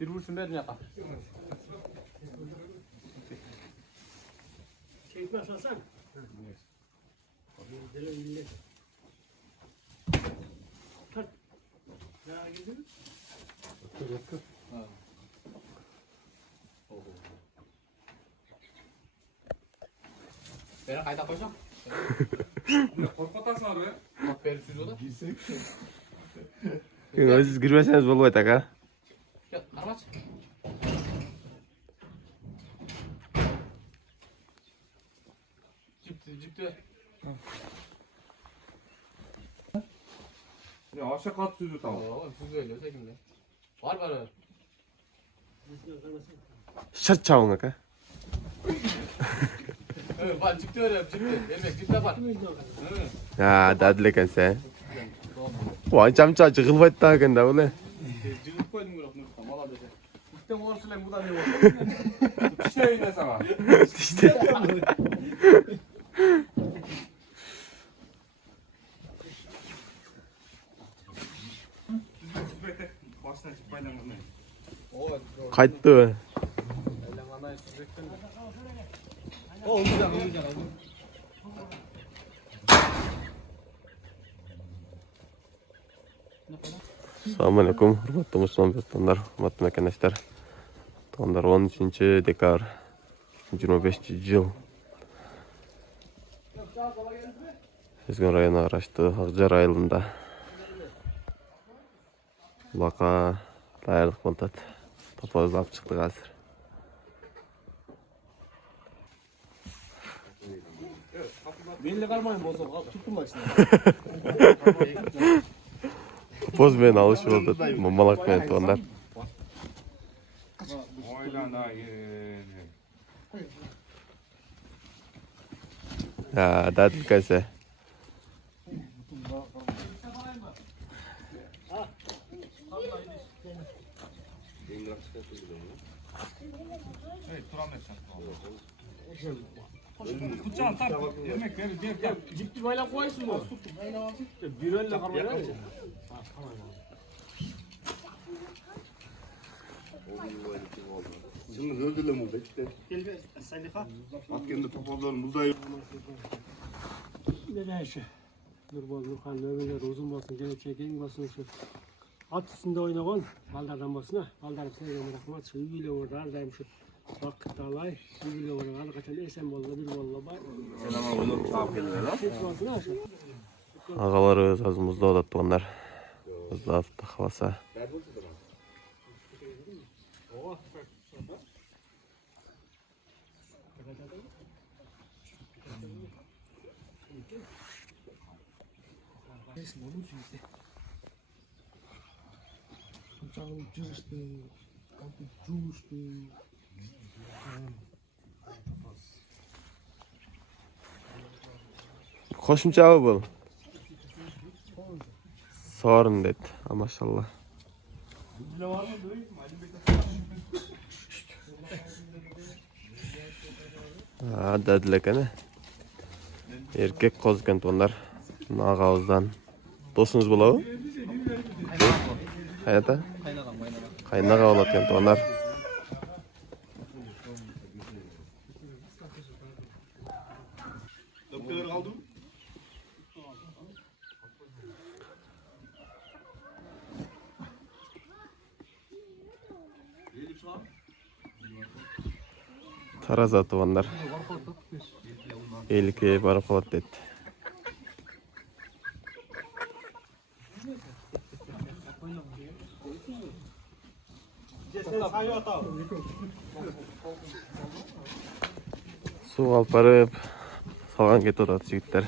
Bir vursun ver mi yaka? Çekme asasan. Tart. Nereye girdin? Beni kayda koyacağım. Korkutasın abi. Bak beri süz olur. Siz girmeseniz bo'lmaydi aka. Gel karmaç. Cipti. Ya aşağı kat süzü tamam. Oğlum süz öyle ötekinde. Var. Shart chaving aka. Var cipti öyle cipti. Elmek cipte var. Ha, dadil ekan sen. Voy, chamcha jig'ilmaydi da ekanda bular. Cipti koydum bunu. Tamam abi. Cipten olursa bu da ne olur? İşte yine sana. Başına çıkmayla mı? Qaytdi. Assalomu alaykum, hurmatli musulmon do'stlar, hurmatli mekandoshlar. Tonglar 13-dekabr 2025-yil. Sezgin rayoni Arashti, Ag'jar rayonida. Buloqqa tayyorlik bo'ladi. Topozlab chiqdik hozir. Belli kalmayın bozuk. Tuttum bak şimdi. Topoz bilan olish bo'ldi. Momalak bilan tonglar. Ha, dadil kaysa. Tutacağım tak. Yemek ver. Ciddi bayla koyarsın bu. Bir öyle kalmayın öyle. Şimdi öldüler burada işte. Gel be. Sen de kalk. Hakkında topalların muzayı. Ne de şey. Nurbol Nurhan ömürler uzun olsun. Geleceğe gelin olsun. At üstünde oynayan baldardan olsun ha. Baldarım sevgilim rahmat. Şu üyüyle orada aradayım şu. Vakit alay. Üyüyle orada arkadaşlar esen bolla bir bolla var. Selam olur. Sağ gelirler. Hiç olsun ha şu. Ağalarız az muzda oladi tonglar. Muzda xalasa. Qo'shimcha bu. Sorin dedi. Maşallah. Ha, dadil ekan. Erkek qo'zgan tonglar. Nag'avuzdan. Do'stingiz bo'ladimi? Qayerda? Qaynaqa bo'layotgan tonglar. Doktor aldım. Taraz atovanlar. Elke barakolat dedi. Suv olib borib salgan ketadi yigitlar.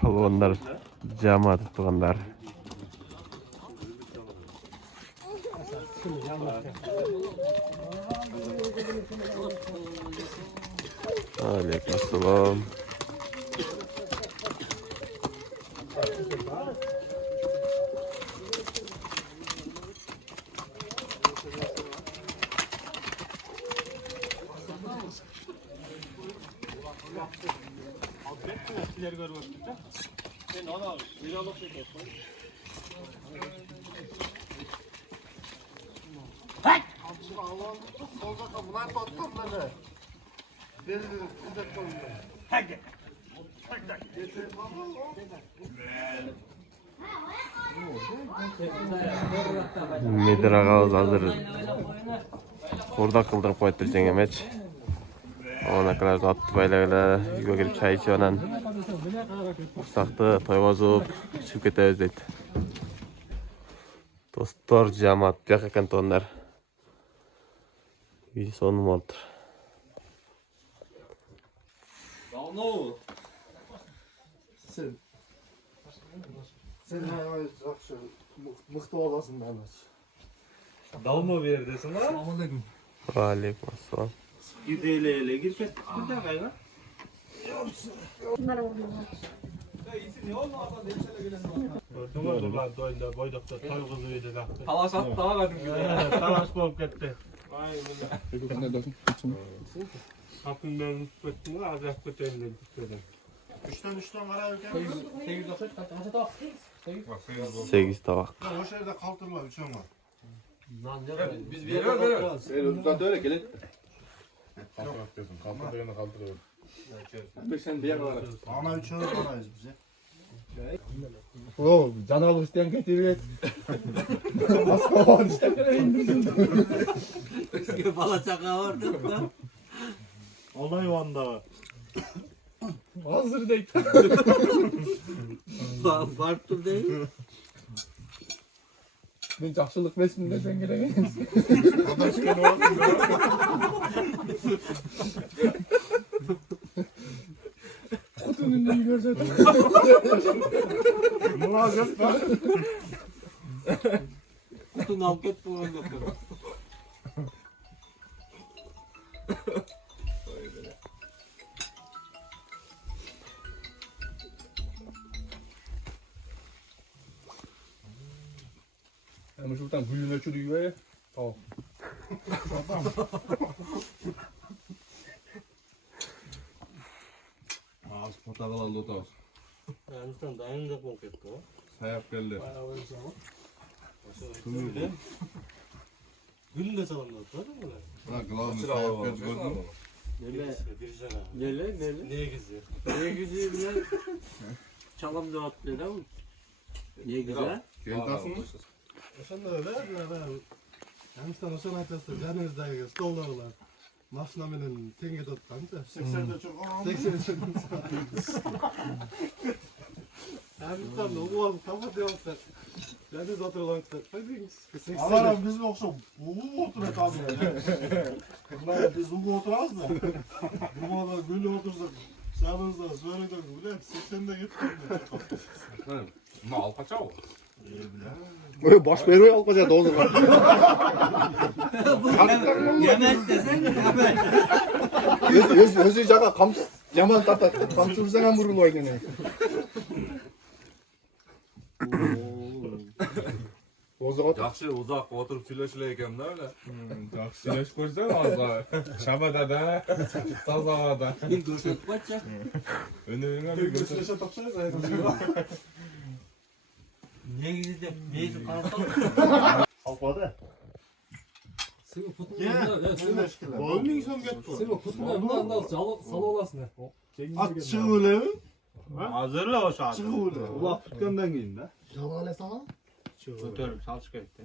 Palvonlar jamoat turganlar. Aleykümselam. Sizler görüp otursa. Ben ana bir alıp çekeyim. Medragabız hazır. Kurda kıldırıp koyuptur jengemeç. Onakalar attıp aylagala uyga kirip çay içip anan ursakty toy bozup çıkıp ketebiz deydi. Dostlar jamat buyaka ekan tonlar. Bir sonum oldu. Dağno. Sen жақсы мықты боласың бала. Dalma bir yerdesin lan. Aleyküm assalam. Gideyle girket. Bir de kayna. Gördüңөр ular doyunda boydokta toy kızı edi lafты. Talaş attı daha kadın gibi. Talaş bolup ketti. Kapın ben tuttum da azap köteyim dedim. Üçten қарап екен. 8 okşat kaça tak. 8 tabak. О жерде қалтырма үшең бар. Biz bir yere oturalım. Sen uzat öyle gelin. Қалтырап десің. Қалтыр дегенде қалтырып. Sen bir yere var. Ана үшеуі қараймыз біз. O canalık isteyen getirir. Bala çaka orada da. Olay vanda. Hazır değil. Bartur değil. Ben жақшылық месімде sen gereğiniz. Kutunun neyi görsedim. Muhabbet var. Bütün alket bu arada. Yani şuradan gülün ölçülü gibi. Tamam. Az portakal aldı o taraf. Anustan dayanacak bol ketdi o. Sayap geldi. Gülün de çalamdı gördün mü? Bak kılavuz Açır sayap hava göz gördün mü? Nele. Neye gizli? Ne güzel bile. Çalam da atlıyor değil mi? Ne güzel. Kentasın mı? Ошондо эле Анустан ошону айтасыз жаныбыздагы столдогулар машина менен тең кетип атканчы 80'de çok ağır. 80 Анустан угуп алып калбат деп атышат жаныбыз отуруп атышат койдуңуз Alarım biz mi okşam? Uğur oturuyor tabii. Bunlar biz uğur oturarız da. Bu kadar gülü otursak. Şahınızda söyledim. Ulan 80'de gittim. Buna al kaça o? Böyle baş veriyor al koca dozu. Yemek desen yemek. Özü jaga kam yaman tatat. Kam sürsen vurulur gene. Bozuk Жақшы uzak oturup söyleşile eken de öyle. Жақсы söyleş görsen az daha. Şabada da, tazada. Bir görsek kaçacak. Önüne bir götür. Gösтерişe тапшырайыз айтып Ne güzel. Neyse kartal. Alpadı. Senin kutun Gel. Boyun son get bu. Senin kutun bundan da salı olasın. At çığı öyle mi? Hazırla o şarkı. Çığı öyle. Ulak tutkandan keyin da. Yalan esala. Götürüp salçık etdi.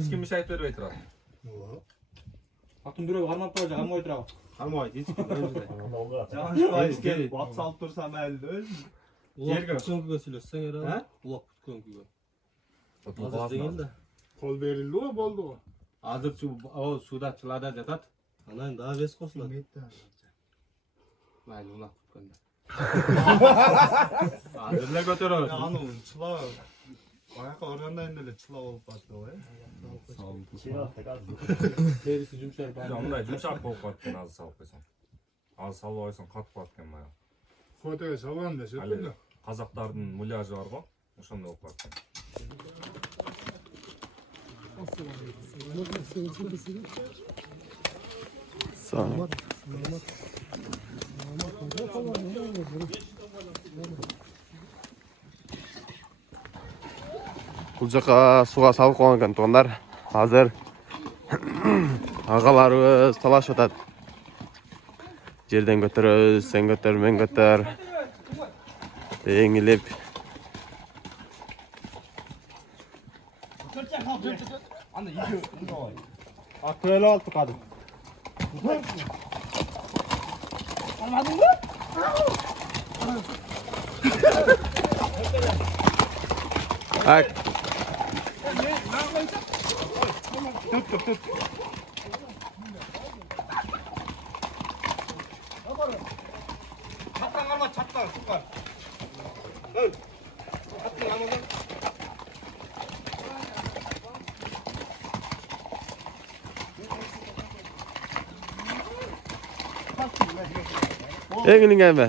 İçki müşahit verip etir abi. Atın duruyor karmap koyacak ama oyduralım. Кармайт эч ким өзү да. Жакшыбай Келип бат салып турсам әлде өзүм. Улак бүткөнгүгө сүйлөшсөң эрэ. Улак бүткөнгүгө. Азыр деген да. Кол берилди го болду го. Азыр о судачыларда жатат. Анан дагы бес косулат. Майли улак бүткөндө. Азыр эле көтөрөбүз. Аны чыла Аяққа ұрғандайын деле чыла болып барды ғой. Terisi yumuşar. Onday yumşak болып кеткен аз салып қойсаң. Аз салып қойсаң қатып қалады екен мая. Фотоға салған да Әлі қазақтардың муляжы бар ғой, ошондой болып кеткен. Sağ ol. Бұл жаққа суға салып қойған екен туғандар. Қазір ағаларымыз талаш атады. Жерден көтереміз, сен көтер, мен көтер. Еңілеп. Böyle oldu kadın. Anladın mı? Bak. 잡당 가마 잡당 숟갈. 잡당 가마. Еңілің әме.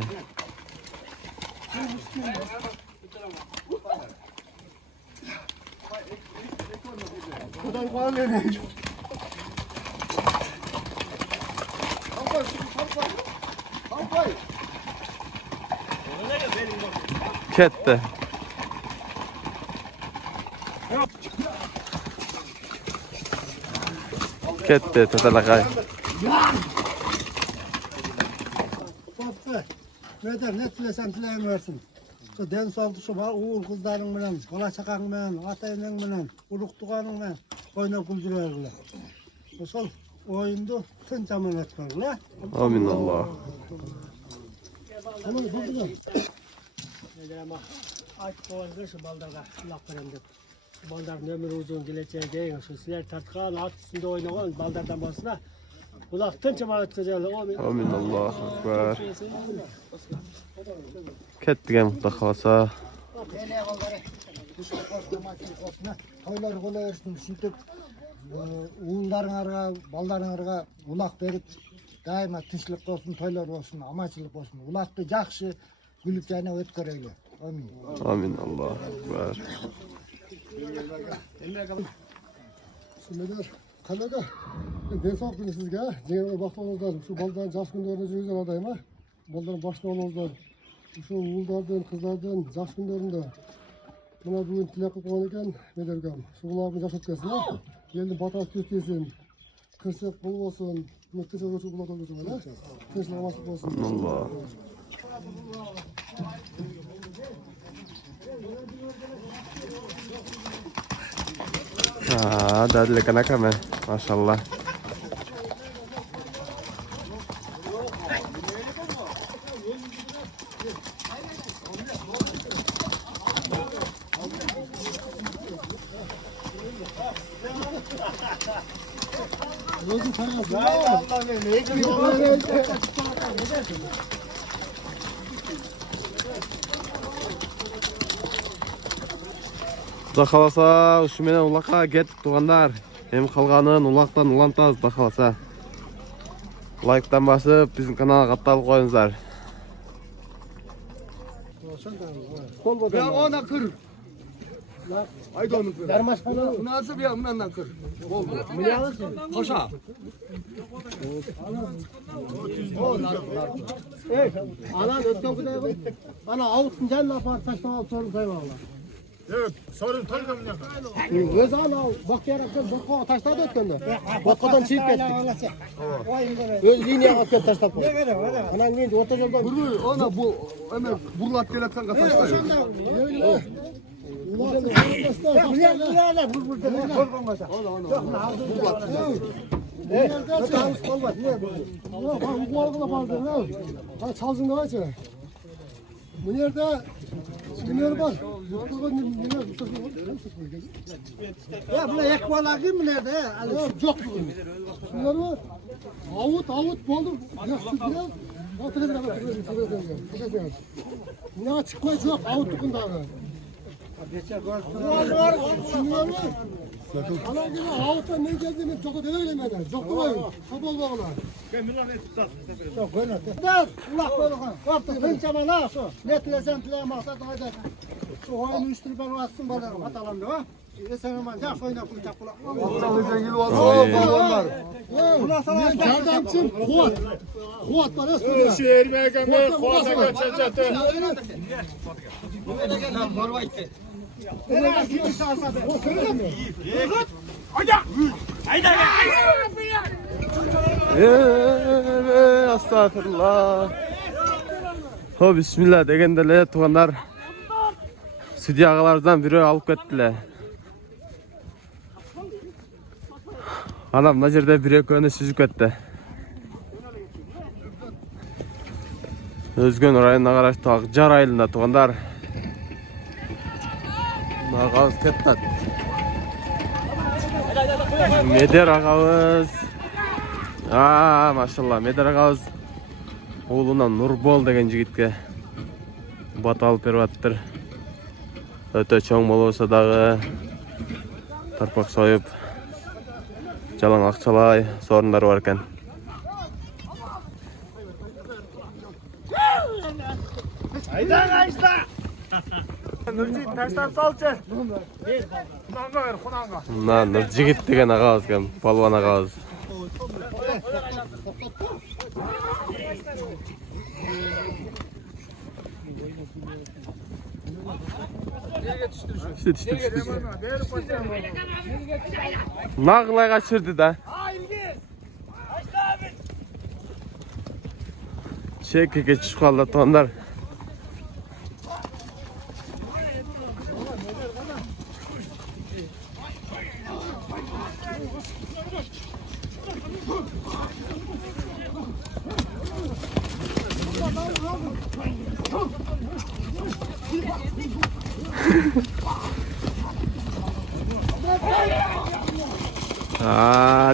Kudan bağlı ne? Ketті. Ketті, тәтәләқай. Neden ne tilesen tileyen versin. Şu den soldu şu var uğur kızların bilen, kola çakan bilen, atayının bilen, uluktuğanın bilen, oyna güldürüyorlar. O sol oyundu tın çaman etmezler. Amin Allah. Ama buldular. Nedir ama aytып koyalım şu baldarga laf verem dep. Baldarın ömrü uzun geleceğe şu sizler tartkan at üstünde oynayan baldardan basına. Ulan tınçama ötközeli. Amin Allah. Akbar. Kettigen mutlu kalasa. Toylar kola versin, sütüp, uğullarına, ballarına ulak verip, daima tinçlik olsun, toylar olsun, amaçlık olsun. Ulaktı jakşı, gülüp yana ötköreyli. Amin. Amin Allah. Akbar. Şimdi kalede, ben soktum sizge, cengize bakmamız lazım. Şu baldan jаш günlerini жүрген adayım ha. Baldan başta olmamız lazım. Şu uğullardan, kızlardan, jаш günlerinde. Buna bugün tilak koygan eken, Medergam. Şu kulağımı jaş ötkesin ha. Elin batası tüstesin. Kırsık bul olsun. Mükteşe ölçü kulak olsun ha. Tinçlik amaslık olsun. Allah. Dadlik anak kami. Maşallah. Rozun tanıyorsun. Құда қаласа, үшіменен ұлаққа кеттік туғандар. Hem қалғанын ұлақтан ұлантаз, құда қаласа. Лайктан басып, біздің каналға қатталып қойыңыздар. Ya ona kır. Haydi onu kır. Nasıl ya bundan kır. Oldu. Koşa. Ana ötken kudaya koy. Ana avutun canına apar taştan al sorun sayma Allah. Evet, sorun tanıdım ya. Öz ana bak yaraktan bokka taşladı ötkende. Bokkadan çıkıp kettik. Öz liniyaya atıyor taşlap. Ana neydi orta yolda. Ona bu hemen burlat geletken kaçta. Bu yerde neler var? Ya buna ek balığı mı nerede? Çok. Şunlar var. Avut buldu. Ne çıkmay yok avut tukundağı. Şunlar var. Ana gibi avuttan ne geldiğini çok ödemeyle çok kolay. Kabul bağlar. Çok böyle. Dert ulak böyle kan. Artık ben çamana şu. Ne tilesen tileye maksat hayda. Şu oyunu üstünü ben varsın bana atalandı ha. Sen hemen yaş oynap uçak kula. Gerdançın kuat. Kuat var ya söyle. Şu ermeğe mi? Kuat'a geçecekti. Astagfirullah. Ho bismillah degendele tuğanlar Südye ağalardan biri alıp kettiler. Anam mına жерде bir ekönü süzüp ketти. Özgön rayonuna karıştı Akjar ayılında tuğanlar. Ağabız kettat. Meder ağabız. Maşallah Meder ağabız. Oğlundan Nurbol деген жигитке бата алып берип атыптыр. Өтө чоң болбосо дагы тарпак союп жалаң акчалай соорундары бар экен. Мына Нуржигит деген агабыз экен, балбан агабыз. Düştü. Nağılay kaçırdı da. Çekike çıkaldı tonlar.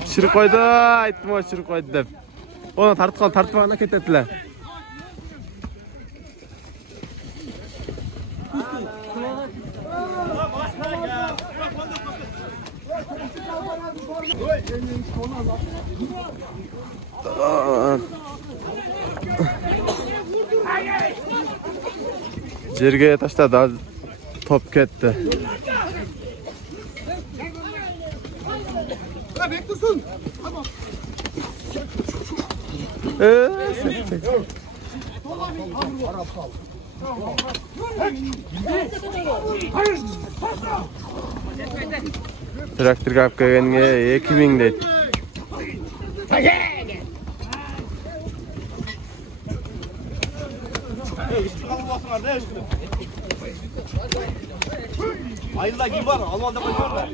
Düşürüp koydu. Ayttım o düşürüp koydu dep. Onu tartmağına ketetiler. Жерге taşladı az top ketdi. Beklesin. Traktörge alып kelgenge 2000 deydi. Ayılda kim var? Almanda koyuyor da.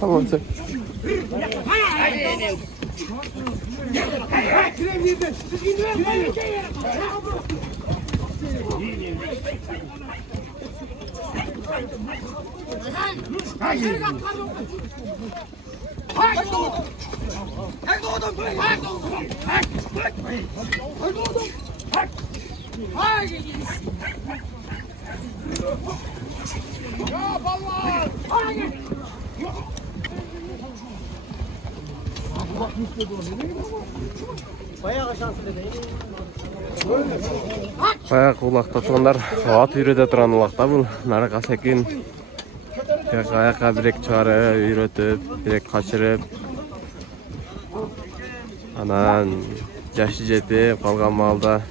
Tamam sen. Баягы улакта тургандар ат үйрөтө турган улакта бул нарык асекин. Аяққа бірек чыгарып, үйрөтүп, бірек качырып. Анан жашы жетип калган маалда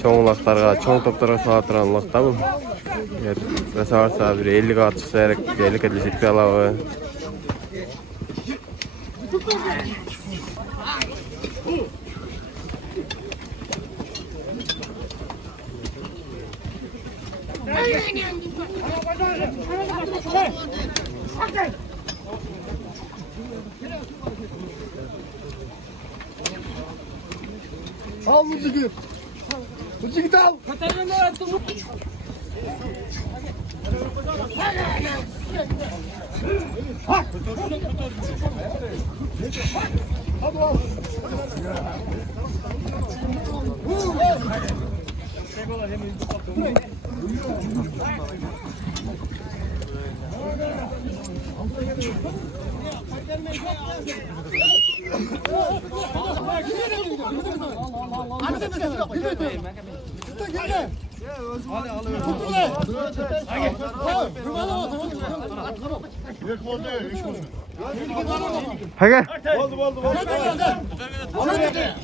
чоң улактарга, чоң топторго сала турган улакта бул. Mesela varsa bir 50 kat çıksayarak 50 kat жетпей алабы. Al Mırcık. Mırcık al. Hadi al. Hadi.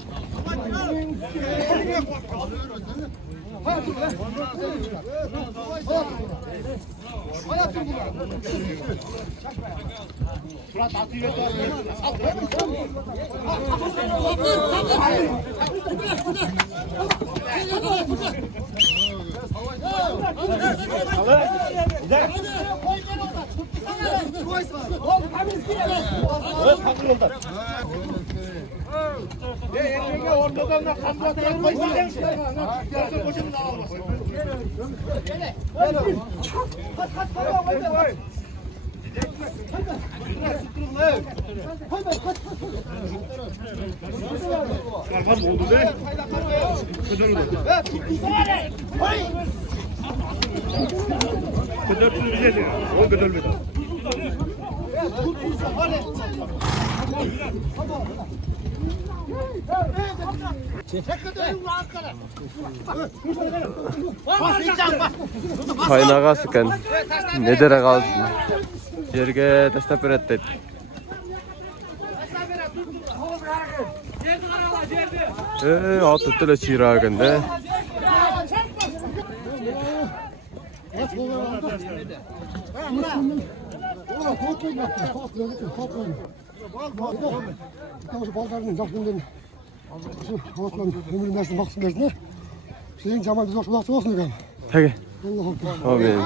Kaynağa sıkan ne dere kalsın. Yerge taşlap beret dedi. Atı tüle çiğrağın de. Baldarının yaptığından şu Allah'tan ömür versin, baksın versin. Şeyin Cemal bize kulak olsun bakalım. Peki. Allah Amin.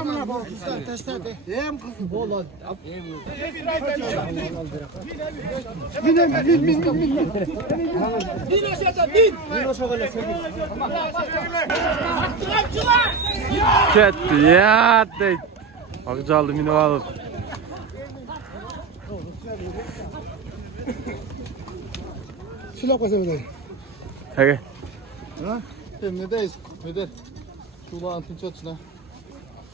Ketti ya de. Akıcı aldı mini alıp. Silah koysa bir Peki. Nedeyiz? Neder? Şu bağın tünçatına.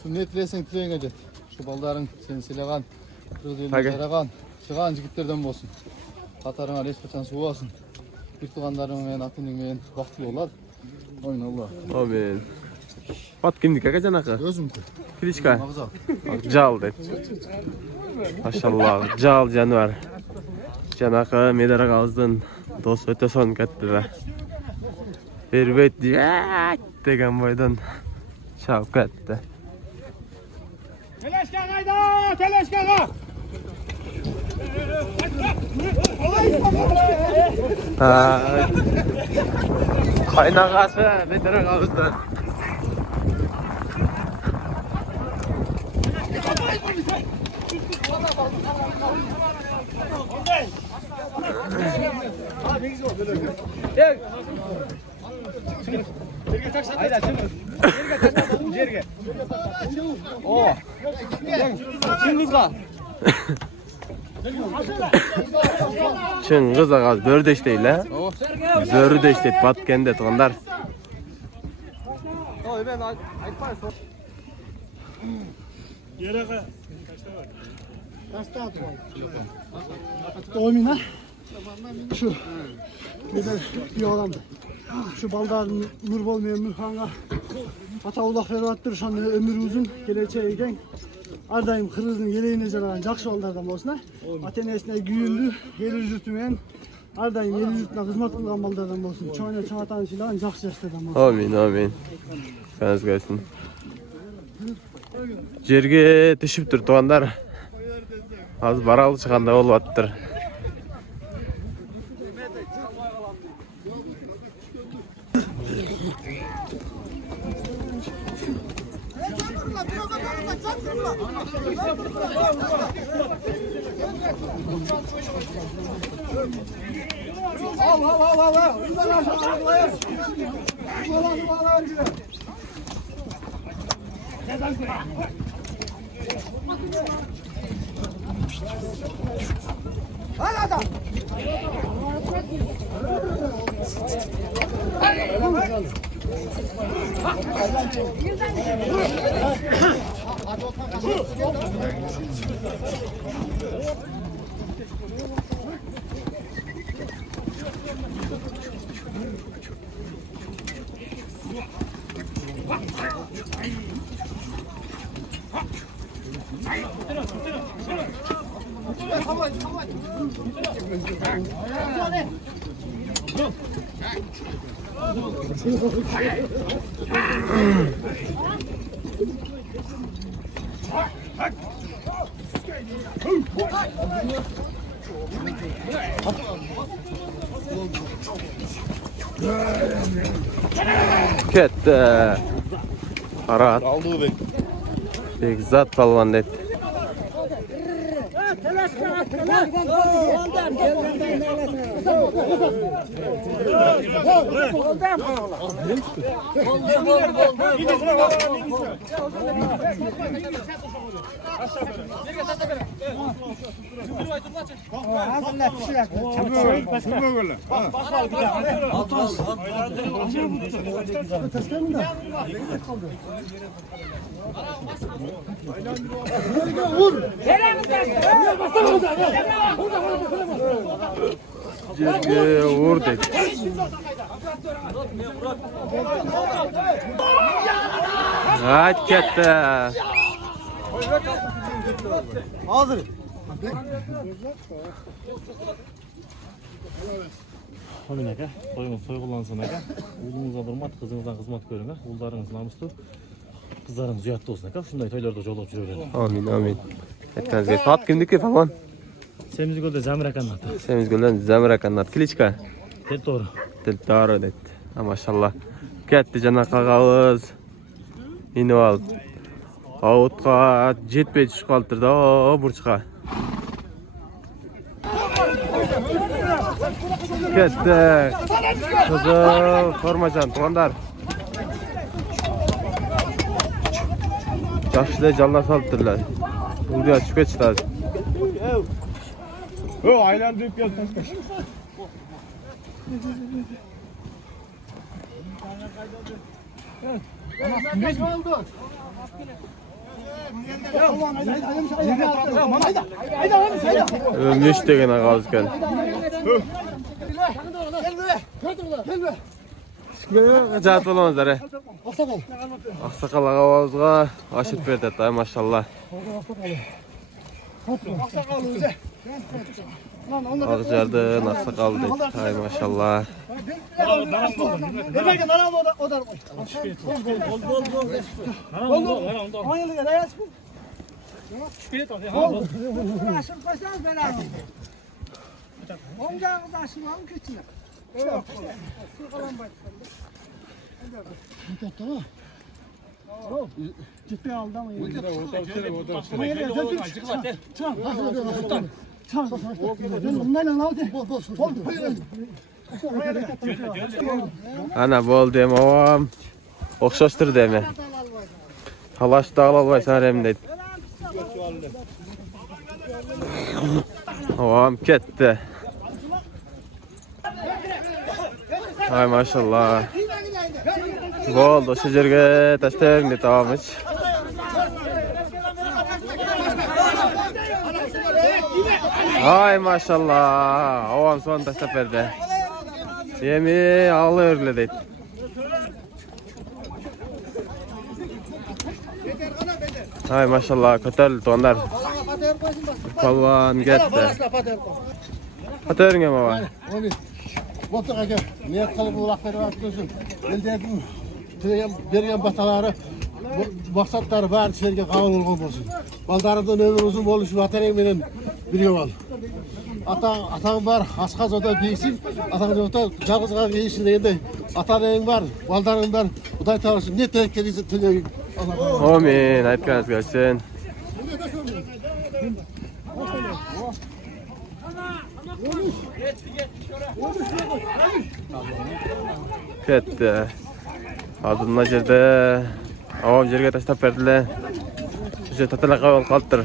Şu netlesen tüyene jet. Şu baldarın sen silagan. Kırgılını yaragan. Çıgan jigitlerden bolsun. Katarına hiç kaçan su olsun. Bir tuğanlarım men atının men vakti olar. Oyun Allah. Amin. Pat kimdik aga janaka? Özümkü. Kiliçka. Mağaza. Jal dedi. Maşallah. Jal janvar. Janaka medara kalzdın. Dost öte son ketdi de. Berbet diye degen boydan çabuk ketdi. Teleşkan hayda! Teleşkan! Kaynağası medara kalzdın. Çın kız ağız bördeş değil ha. Bördeş değil bat kendi tuğanlar. Oyuna şu bir de bir adamdı. Şu baldarın nur olmayan Mürhan'a ata ulaq verip attırışan ömür uzun geleceğe egen ardayım kırızın yeleğine zararan jakşı baldardan bolsun. Atenesine güyündü, gelir jürtümen ardayım yeli jürtüne hizmet kılgan baldardan bolsun. Çoğuna çoğatan şilan jakşı yaşlardan bolsun. Amin amin. Kanız gelsin. Jerge düşüp dur tuğanlar. Az baralı çıkanda ol battır. Ketdi. Qarat. Aldığı bek. Bekzat palvon dedi. Jerge vur dedi. Hayt ketdi. Hazır. Amin aka, toyunuz soyg'ullansın aka. O'zingizga hurmat, qizingizdan xizmat ko'ring aka. O'g'llaringiz nomusli, qizlaringiz uyatda bo'lsin aka. Shunday to'ylarda jo'lab yuraveradi. Amin, amin. Aytganingizga soat kimniki palvon? Semizgulda Zamir akani. Semizguldan Zamir akani. Klichka. To'g'ri. Dildor dedi. Maşallah. Ketdi janaqa qavuz. Inval. Avutqa jetpey tushib qoltirdi, burchqa. Ketdi. Qizil formajan tuğandar. Yoshlar jonlar solibdilar. Bunga tushib ketishdi. Aylantirib kel tashlash. Ölmüş degen ağız ekan. Jaat bo'lamizlar. Oqsoqol og'ozga oshib berdi, maşallah. Ağızlardan oqsoqol dedi. Ay maşallah. Ciddi aldı ama. Ana bo'ldi ham avam. O'xshashtirdi ham. Talashda ololmaysan ham dedi. Avam ketdi. Ay maşallah. Bo'ldi, o'sha yerga tashlang dedi avamiz. Ay maşallah. Avam son tashlab berdi. Yemi ağlayırlar dedi. Ay maşallah ko'tarildi onlar. Palvon ketdi. Ko'taring baba. Botur aka, niyat qilib bu vaqtda o'tsin. Eldagi bergan batalari, maqsadlari bari sizlarga qabul bo'lgan bo'lsin. Baldarimdan ömür uzun bo'lishi vataning menen birga ol. Atang var, asqaz oda deysin, atang ota jalg'izga deysin deganda, ataning var, baldaring var, Xudoy taolosi ne tilak kelsa tilak. Amin, aytganingiz kelsin. Ketdi. Hozir bu yerda avom yerga tashlab berdilar. O'sha tatalaqa qolibdir.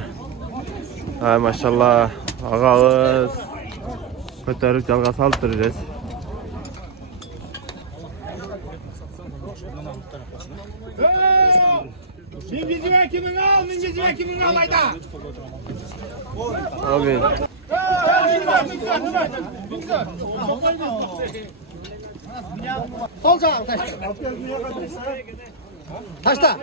Ha, maşallah. Ağağız. Ko'tarib jalga solib turibsiz. Mingizime al ayda. Amin. Sol can. Taşta.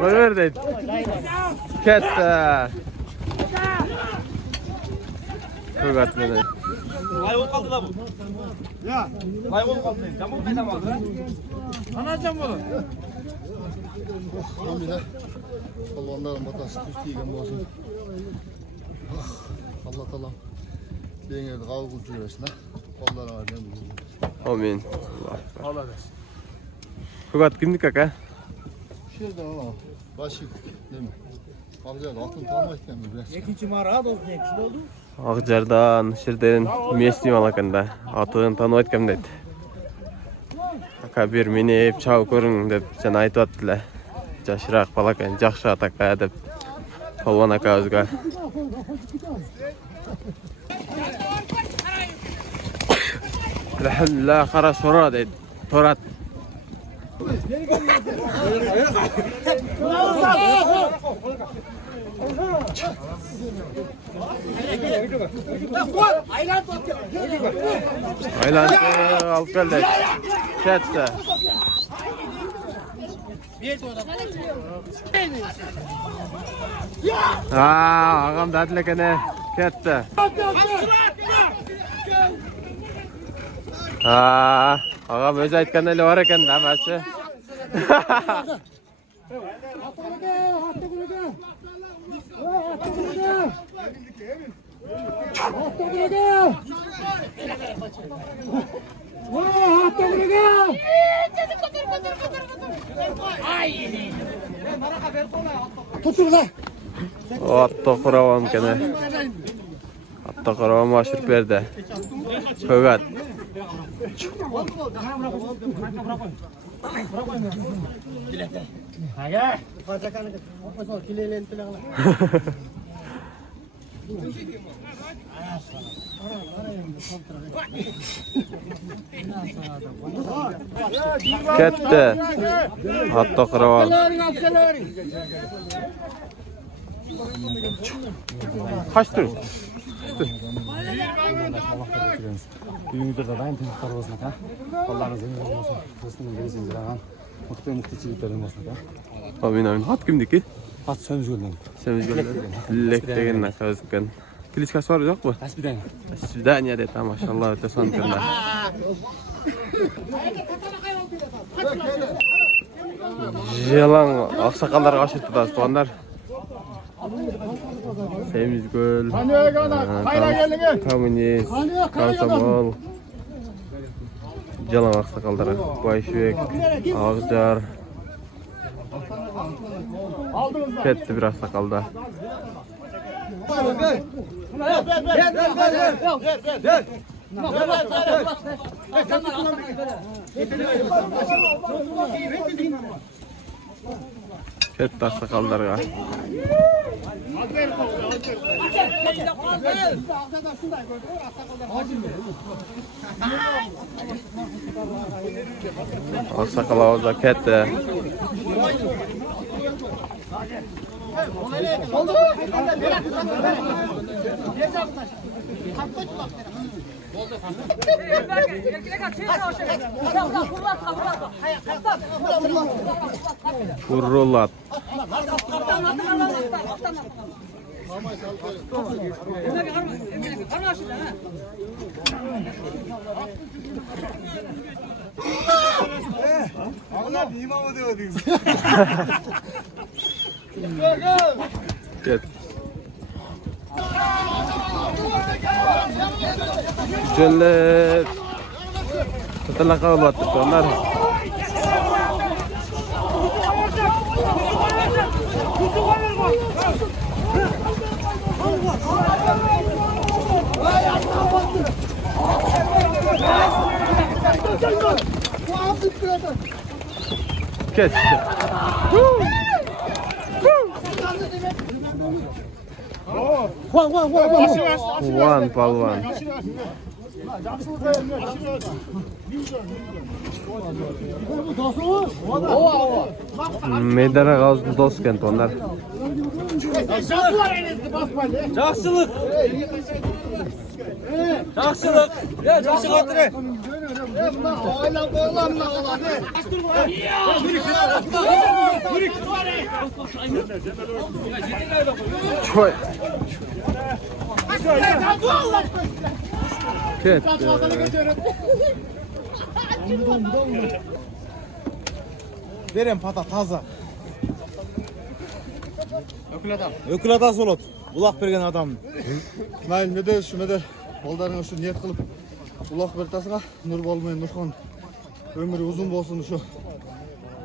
Koyver deydi. Ketdi. Ko'gat meni. Lay olup kaldı da bu. Ya. Lay olup kaldı. Camı kayda kaldı. Anacağım bunu. Hamile. Kolonların batası tüstüyken olsun. Allah talam. Dengerde kavga uçuyorsun ha. Kolları var değil mi? Amin. Allah razı Ko'gat kimdik aka? Şurada ama başı değil mi? Kalacak altın kalmayken mi biraz? İkinci mağara oldu. Ne kişi oldu? Ağjardan, şirden mesni alakanda. Atın tanıyotgam dedi. Aka bir minip çav ko'ring deb jana aytib atdilar. Jashroq balakan, yaxshi ataka deb. Polvon aka o'ziga. Alhamdulillah qara so'ra dedi. To'rat. Aylandı, alıp geldi. Ketdi. Ağam dadil ekan, ketdi. Ağam o'zi aytganday bor ekan hammasi. Atto quravam kana. Atto quravam oshirib berdi. Ko'gat. Aga. Kaçakanı. Opasol kilelen pilagla. Ketdi. Atto quravam. Kaçtır? Uyuңuzдар да дайын тыныштар болсын ака. Колларыңыз еңбек болсын. Кырыстын бересиңиздер ага. Мыкты жигиттер болсын ака. Amin amin. Hat kimdiki? Ат сөмүз көлдөн. Semiz gölü. Lek degen nakazken. Kliskası var yok mu? Аспидан. Svidaniya dedi ha maşallah öte sanırım. Yalan aksakallar kaçırttı da tuanlar. Semiz göl. Komünist. Komsomol. Yalan aksakalları. Bayşvek. Ağcar. Ketdi bir aksakalda. Ketdi aksakallarga. Aksakal ağızda ketdi. Kurrulat. Get. Cennet. Tatlaqa bo'lyapti onlar. Ket. Wan palvan. Medara gazını dostken onlar. Жақсылық. Жақсылық. Ya жақсылық отыр. Çoy. Ket. Verem pata taza. Ökül atası olot. Bulaq bergen adam. Mayl medel şu medel. Baldarına şu niyet kılıp ulak bertasına Nur bolmayın Nurxon. Ömrü uzun bolsun şu.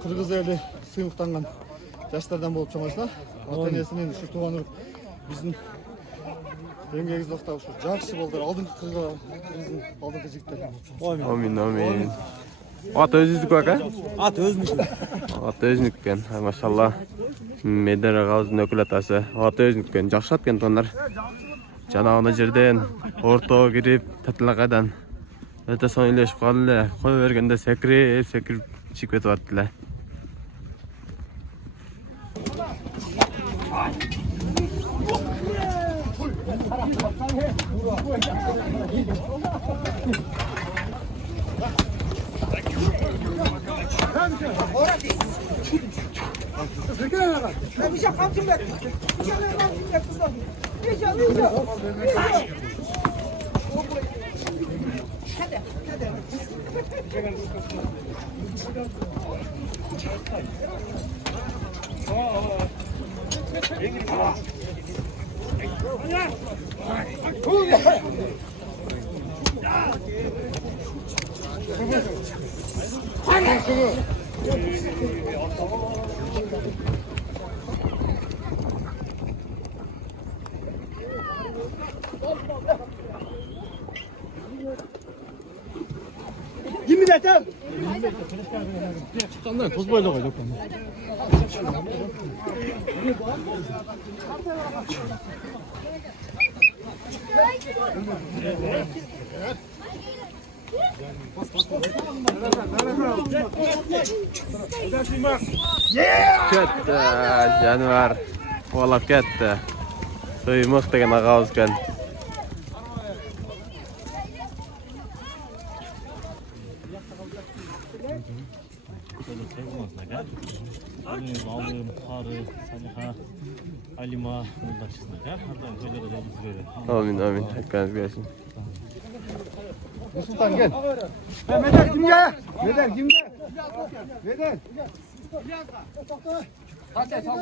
Kırgız eli sıyıqtangan yaşlardan bolup çamaşlar. Ata-enesinin şu tuğan urip bizdin Dengegizde oqtaq şu жақсы балдар алдыңғы қырға біздің алдыңғы жігіттер. Amin amin. Ata özüzdük bak ha? At özünükü. Ata özünükкен. Maşallah. Medara gazının ökül atası. Ata özünükкен. Жақсы аткен тондар. Жанагына жерден ортого кирип Татылакадан өтө соң үйлешип калды эле. Кой бергенде секирип чыгып кетип аттı эле. Ketdi, janvar. Qolab ketdi. So'ymoq degan ag'azgan. Alım, Tarı, Saliha, Alima, yoldaşısınız ya. Oradan böyle de yolunuz böyle. Amin amin. Hakkınız gelsin. Sultan gel. Medel kimge? Medel kimge? Medel. Hadi sal.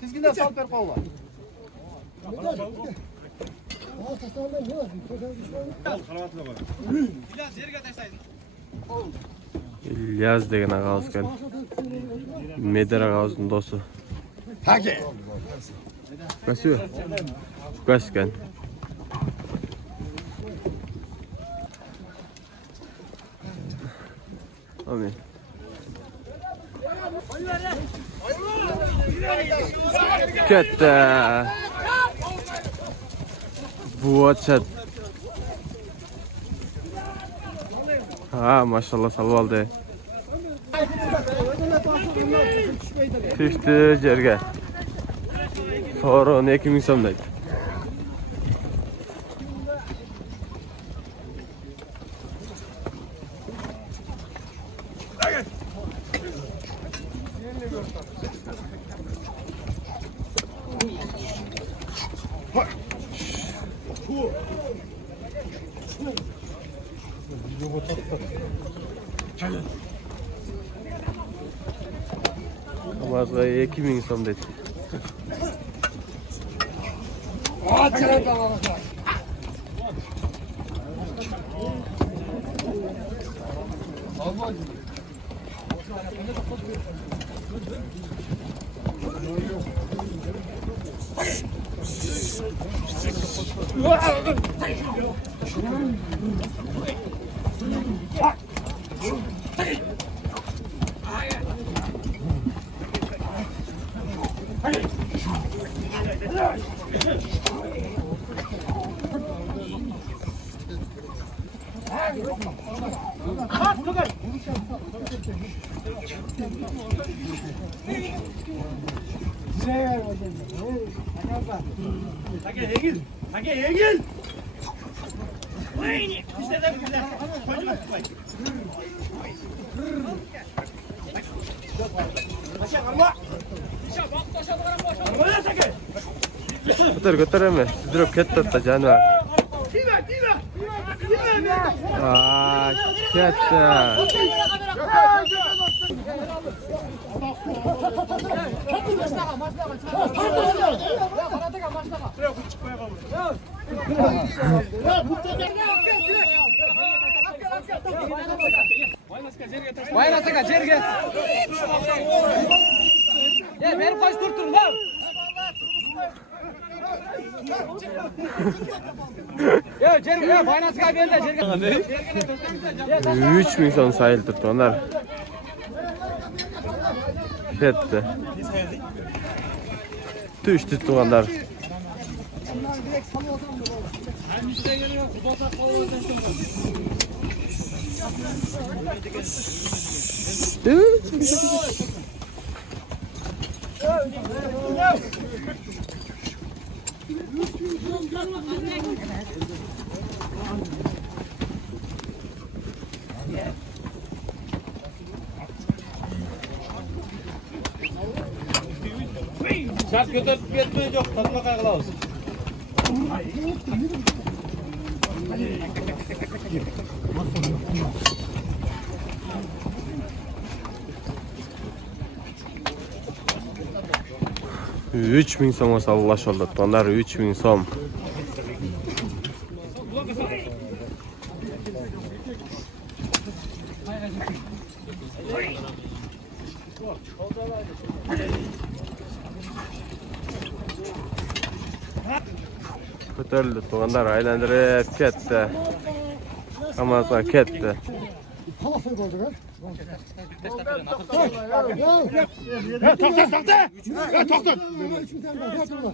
Tizginde sal per kolla. İlyas degan ag'azgan. Medar ag'azning do'sti. Hake. Nasıl? Qasgan. Amin. Ketdi. Bu açat. Ha maşallah salib oldi. Düştü yerga. Sonra 12.000 so'mdaydi. Amazga 2.000 so'mdaydi. Götüreme. Sürdürüp ketdi da canavar. Aa, ketdi. Bayrasaka jerge. Ya beni kaç durturun lan. Ya jerge ya bayrasaka ben de jerge. 3000 so'm sayıldı onlar. Ketdi. Düştü tuğanlar. Şart götürüp getmeyi yok. Tadına kaygılavuz. Üç bin so'm sallaş oldu. Onlar 3000 so'm. Ko'tarildi. Tuğanlar aylantirib ketdi. Hammasi ketdi. Halasını koyduk ha. To'xtat.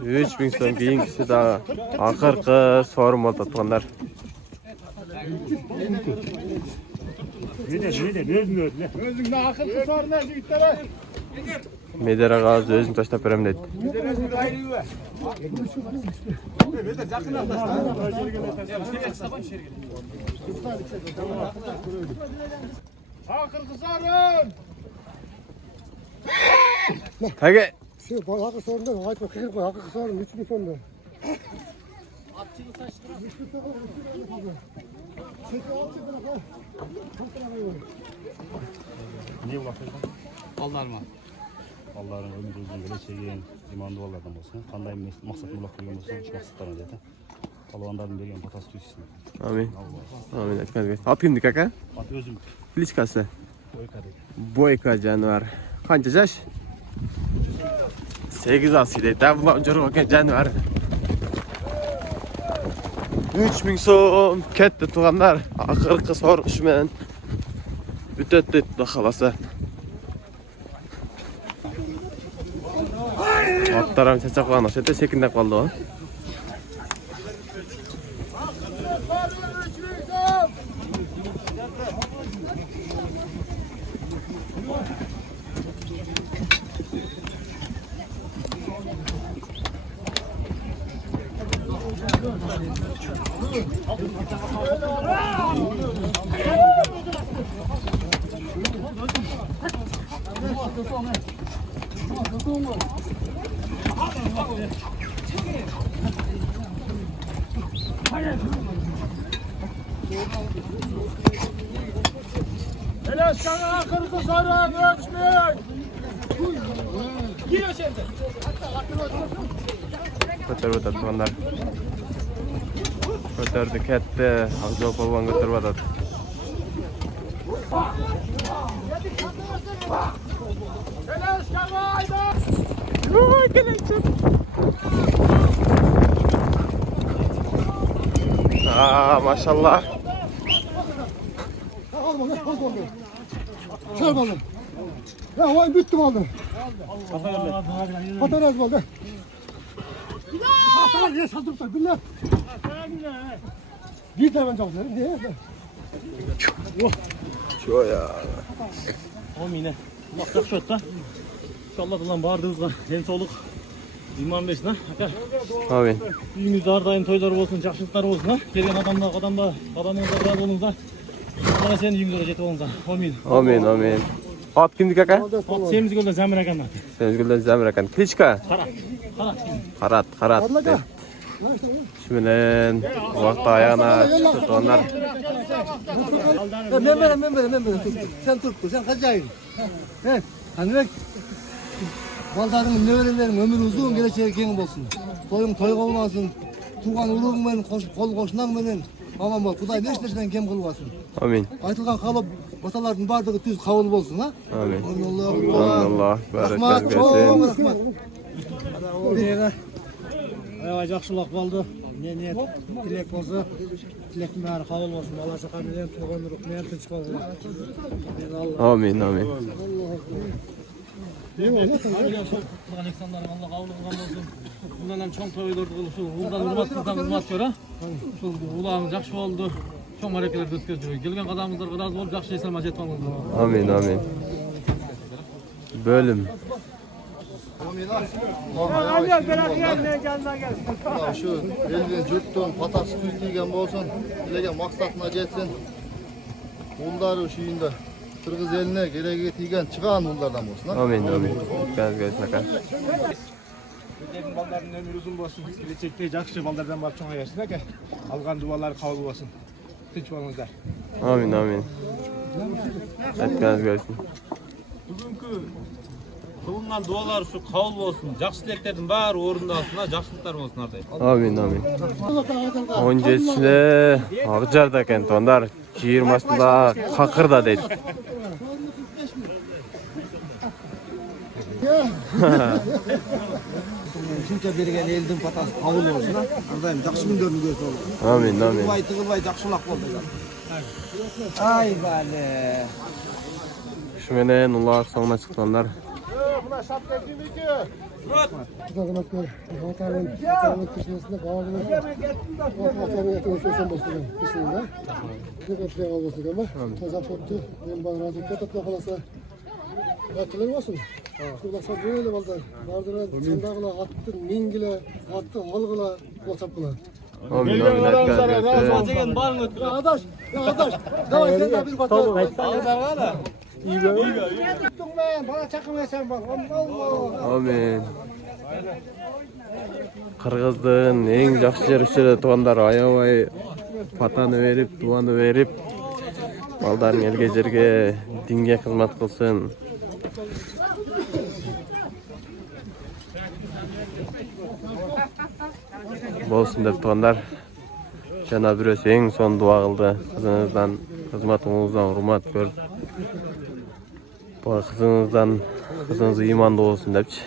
3000 so'm keyingisi daha oxirgi so'rim oldu tuğanlar. Özüngni akıllı soruna yigitlere. Medera g'ozni o'zim tashlab beraman dedi. Akıllı sorun. Taga Sen hakkı sorundan aytma kıyır koy. Hakkı sorun 3000 sonunda. Ne ulaşırsan? Baldarma. Allah'ın ömür uzun geleceğin imanlı olanlardan olsun. Qanday maqsad muloq qilgan bo'lsa, shu maqsadlarni dedi. Palvonlarning bergan batasi tuysin. amin. Amin. Aytgan. Otgindi kaka. Ot o'zim Klichkasi. o'ykadi. Boyka jonivar. Qancha yosh? 8 osida. Davlat jo'rg'agan jonivar. 3000 so'm ketdi tuğanlar. Oxirgi so'rish bilan bitadi dedi xolasa. Otlarim chachaqlan o'shada sekindab qoldi o. Eleşkanı akıllı sorun ölçmek. Giriyor şimdi. Ko'tarib o'tadi tuğanlar. Ko'tardi ketdi. Aqzo polvon ko'tarib o'tadi. Maşallah. Al bakalım, al bakalım. Çal bakalım. Ya vay bitti bakalım. Patates bakalım. Tamam ya saldım da billah. Bir tane çok verin diye. Şu ya. O mine. Bak şu da. İnşallah lan bardığınızla en soluk İmam Beş'ne. Amin. Düğünüzde ardayın toyları olsun, жақсылықтар olsun ha. Gelgen adamınızda razı olunuzlar. Bana senin düğünlere jetip olunuzlar. Amin. Amin, amin. At kimdik aka? At Semizgöl'de Zemir Akan'da. Semizgöl'den Zemir Akan. Klitschko. Karat. Şimdilen vakti ayağına tutanlar. Ben böyle. Sen Türk dur, sen kaçayım. He, hani bak. Baldarın neverilerin ömrü uzun, geleceği keng olsun. Toyun toyga olasın. Tuğan uluğun menen, kol koşunan menen. Aman bol, Kuday neşten kem kılmasın. Amin. Aytılgan kalıp, bataların bardığı tüz kabul bolsun ha. Amin. Allah. Bereket Rahmat, versin. rahmat. Ayağa жақсылық болды. Ne niyet, dilek olsa, dilekin bari kabul olsun. Allah sakamilen tuğan ruh, meğer tüz bolsun. Amin. Alexander'ın Allah kabul kılgan olsun. Bundan hem çoğun toylardı kılışı. Uldan hurmatınızdan hurmat gör ha. Şu ulağımız жақсы oldu. Çoğun hareketler ötküzdürüyor. Gelgen adamımızlar razı olup жақсы yaşar majet olundu. Amin. Bölüm. Şu elden jürtün patası tüz degen bolsun, dilegen maksatına jetsin. Uldары şuyunda Kırgız eline gerege tigen çıkan ullardan bolsun ha. Amin. Gelsin aka. Dedim balların ömrü uzun olsun. Gelecekte жақсы балдардан барып чоңая берсин ака. Алган дуалар кабыл болсын. Tinch болуңуздар. Amin. Gelsin. Bugünkü kılıngan dualar şu kabul olsun. Жақсы тілектердің бәрі орындалсын, жақсылықтар болсын ардайым. Amin. Öncesinde Akjar'da eken tonlar 20'sında Kakır'da deydi. Şunca bergen elдің patası kabul olsun ha. Ardayım, жақсы күндөрүн көрсө болот. Amin. Тыгылбай жақсылық болды. Ay bale. Şumenen ulaq soğuna çıktanlar. Hizmetkar, vatanın kışlasında bağlı. Vatanın etmesinden başlayan kışlığında. Ne kadar olmasın ama. Kazak tuttu. Ben bana razı katatla kalasa. Yatılır mısın? Şurada böyle baldan. Bardıran çandağla attın, mingile, attın, algıla, otapkıla. Amin. Ya adaş. Davay sen de bir batalım. İyi be. Bana çakmıyorsan bak. Allah. Amin. Kırgızdın en жақсы жерişleri tuğanlar ayabay patanı verip, duanı verip baldarın elge jerge dinge hizmet kılsın. Bolsun dep tuğanlar. Jana birös en son dua kıldı. Kızınızdan, hizmetinizden hurmat görüp. Bu kızınızdan, kızınız imanlı olsun depçi.